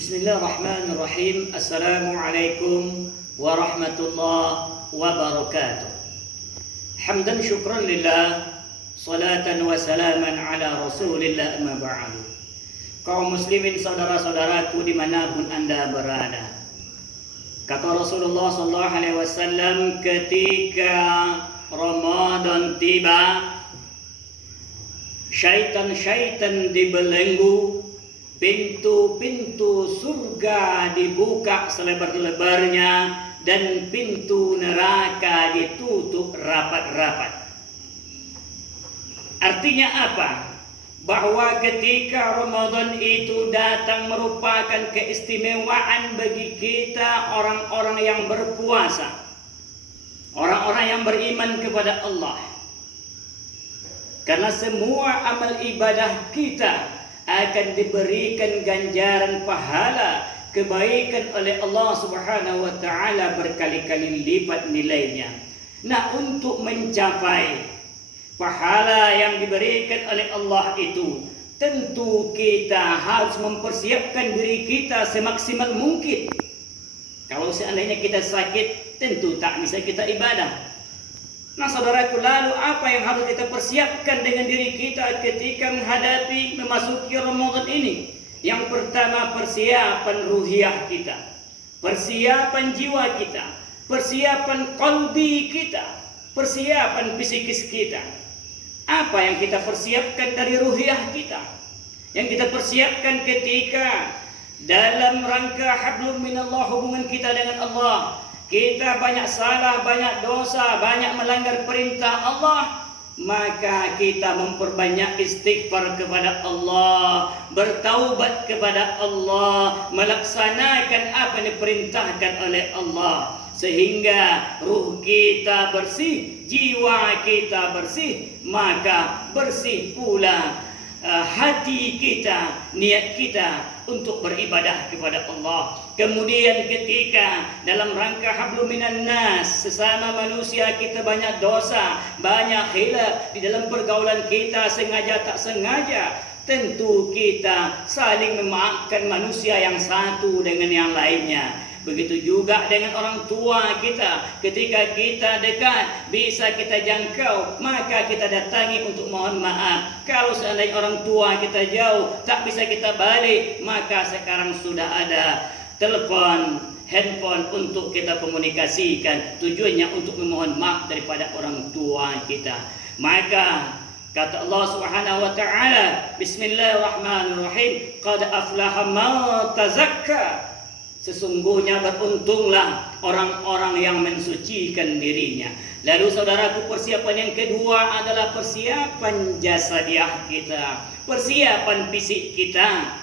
Bismillahirrahmanirrahim. Assalamualaikum warahmatullahi wabarakatuh. Hamdan syukran lillah, salatan wa salaman ala rasulillah, amma ba'du. Kaum muslimin saudara-saudaraku dimanapun anda berada, kata Rasulullah SAW ketika Ramadan tiba, syaitan-syaitan dibelenggu, pintu-pintu surga dibuka selebar-lebarnya, dan pintu neraka ditutup rapat-rapat. Artinya apa? Bahwa ketika Ramadan itu datang merupakan keistimewaan bagi kita orang-orang yang berpuasa, orang-orang yang beriman kepada Allah. Karena semua amal ibadah kita akan diberikan ganjaran pahala kebaikan oleh Allah Subhanahu wa taala berkali-kali lipat nilainya. Nah, untuk mencapai pahala yang diberikan oleh Allah itu, tentu kita harus mempersiapkan diri kita semaksimal mungkin. Kalau seandainya kita sakit, tentu tak bisa kita ibadah. Nah saudaraku, lalu apa yang harus kita persiapkan dengan diri kita ketika memasuki Ramadan ini? Yang pertama, persiapan ruhiyah kita, persiapan jiwa kita, persiapan qalbi kita, persiapan psikis kita. Apa yang kita persiapkan dari ruhiyah kita? Yang kita persiapkan ketika dalam rangka hablum minallah, hubungan kita dengan Allah, kita banyak salah, banyak dosa, banyak melanggar perintah Allah, maka kita memperbanyak istighfar kepada Allah, bertaubat kepada Allah, melaksanakan apa yang diperintahkan oleh Allah, sehingga ruh kita bersih, jiwa kita bersih, maka bersih pula hati kita, niat kita untuk beribadah kepada Allah. Kemudian ketika dalam rangka hablum minan nas, sesama manusia kita banyak dosa, banyak khilaf di dalam pergaulan kita, sengaja tak sengaja, tentu kita saling memaafkan manusia yang satu dengan yang lainnya. Begitu juga dengan orang tua kita, ketika kita dekat, bisa kita jangkau, maka kita datangi untuk mohon maaf. Kalau seandainya orang tua kita jauh, tak bisa kita balik, maka sekarang sudah ada telepon, handphone untuk kita komunikasikan. Tujuannya untuk memohon maaf daripada orang tua kita. Maka kata Allah Subhanahu wa taala, Bismillahirrahmanirrahim, qad aflaha man tazakka. Sesungguhnya beruntunglah orang-orang yang mensucikan dirinya. Lalu saudaraku, persiapan yang kedua adalah persiapan jasadiah kita, persiapan fisik kita.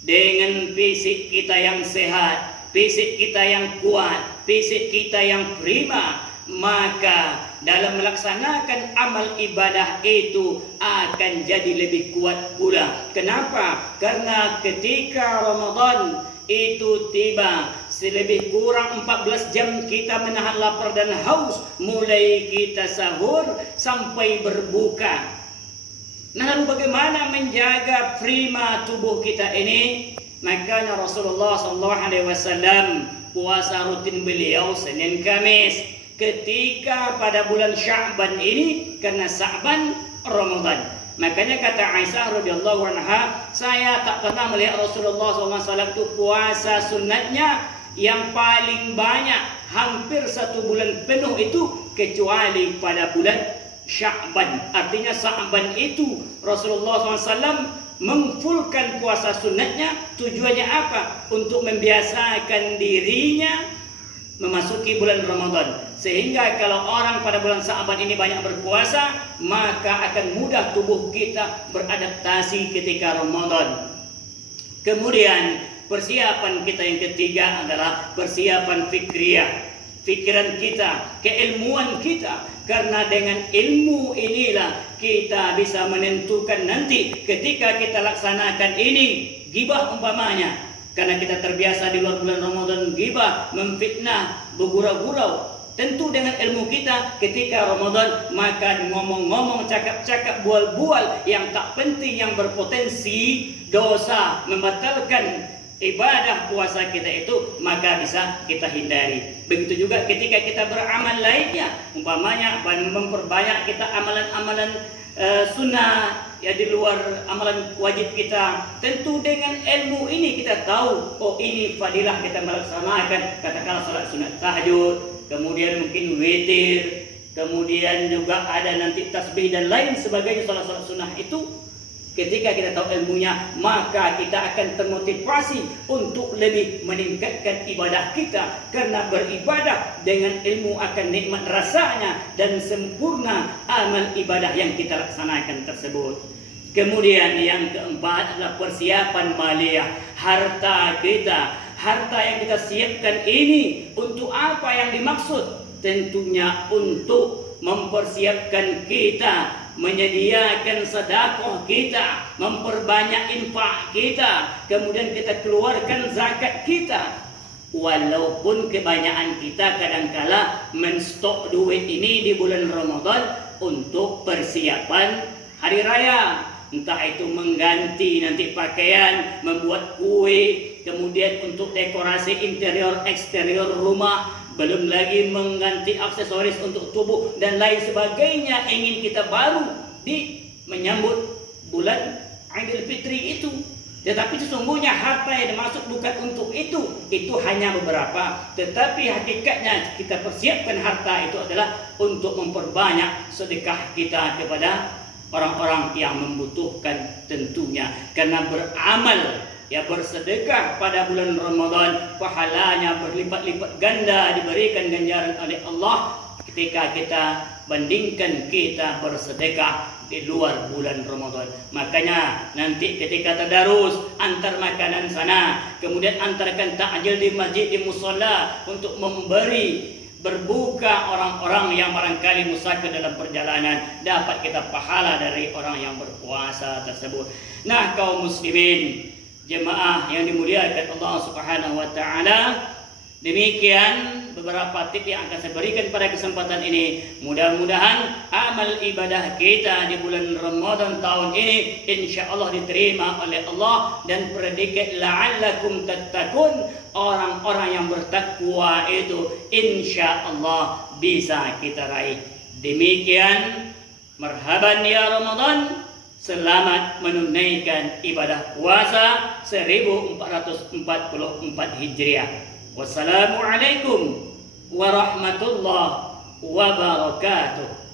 Dengan fisik kita yang sehat, fisik kita yang kuat, fisik kita yang prima, maka dalam melaksanakan amal ibadah itu akan jadi lebih kuat pula. Kenapa? Karena ketika Ramadan itu tiba, selebih kurang 14 jam kita menahan lapar dan haus, mulai kita sahur sampai berbuka. Nah, lalu bagaimana menjaga prima tubuh kita ini? Makanya Rasulullah SAW puasa rutin beliau Senin Kamis. Ketika pada bulan Sya'ban ini, karena Sya'ban Ramadan, makanya kata Aisyah radhiyallahu anha, saya tak pernah melihat Rasulullah SAW itu puasa sunatnya yang paling banyak, hampir 1 bulan penuh itu, kecuali pada bulan Sya'ban. Artinya Sya'ban itu Rasulullah SAW memfulkan puasa sunatnya. Tujuannya apa? Untuk membiasakan dirinya memasuki bulan Ramadan, sehingga kalau orang pada bulan Sya'ban ini banyak berpuasa, maka akan mudah tubuh kita beradaptasi ketika Ramadan. Kemudian persiapan kita yang ketiga adalah persiapan fikriyah, pikiran kita, keilmuan kita. Karena dengan ilmu inilah kita bisa menentukan nanti ketika kita laksanakan ini, ghibah umpamanya, karena kita terbiasa di luar bulan Ramadan ghibah, memfitnah, bergurau-gurau. Tentu dengan ilmu kita ketika Ramadan, maka ngomong-ngomong, cakap-cakap, bual-bual yang tak penting, yang berpotensi dosa, membatalkan ibadah puasa kita itu, maka bisa kita hindari. Begitu juga ketika kita beramal lainnya, umpamanya memperbanyak kita amalan-amalan sunnah ya di luar amalan wajib kita. Tentu dengan ilmu ini kita tahu, oh ini fadilah kita melaksanakan, katakanlah salat sunat tahajud, kemudian mungkin witir, kemudian juga ada nanti tasbih dan lain sebagainya salat-salat sunnah itu. Ketika kita tahu ilmunya, maka kita akan termotivasi untuk lebih meningkatkan ibadah kita. Karena beribadah dengan ilmu akan nikmat rasanya dan sempurna amal ibadah yang kita laksanakan tersebut. Kemudian yang keempat adalah persiapan maliyah, harta kita. Harta yang kita siapkan ini untuk apa yang dimaksud? Tentunya untuk mempersiapkan kita, menyediakan sedekah kita, memperbanyak infak kita, kemudian kita keluarkan zakat kita. Walaupun kebanyakan kita kadangkala menstok duit ini di bulan Ramadan untuk persiapan hari raya, entah itu mengganti nanti pakaian, membuat kue, kemudian untuk dekorasi interior eksterior rumah, belum lagi mengganti aksesoris untuk tubuh dan lain sebagainya. Ingin kita baru di menyambut bulan Idul Fitri itu. Tetapi sesungguhnya harta yang dimaksud bukan untuk itu. Itu hanya beberapa. Tetapi hakikatnya kita persiapkan harta itu adalah untuk memperbanyak sedekah kita kepada orang-orang yang membutuhkan tentunya. Karena beramal, ya bersedekah pada bulan Ramadan, pahalanya berlipat-lipat ganda diberikan ganjaran oleh Allah ketika kita bandingkan kita bersedekah di luar bulan Ramadan. Makanya nanti ketika tadarus, antar makanan sana, kemudian antarkan takjil di masjid, di musala untuk memberi berbuka orang-orang yang barangkali musafir dalam perjalanan, dapat kita pahala dari orang yang berpuasa tersebut. Nah, kaum muslimin, jemaah yang dimuliakan Allah Subhanahu wa taala, demikian beberapa tip yang akan saya berikan pada kesempatan ini. Mudah-mudahan amal ibadah kita di bulan Ramadan tahun ini insyaallah diterima oleh Allah dan predikat la'allakum tattaqun, orang-orang yang bertakwa itu insyaallah bisa kita raih. Demikian, marhaban ya Ramadan. Selamat menunaikan ibadah puasa 1444 Hijriah. Wassalamualaikum warahmatullahi wabarakatuh.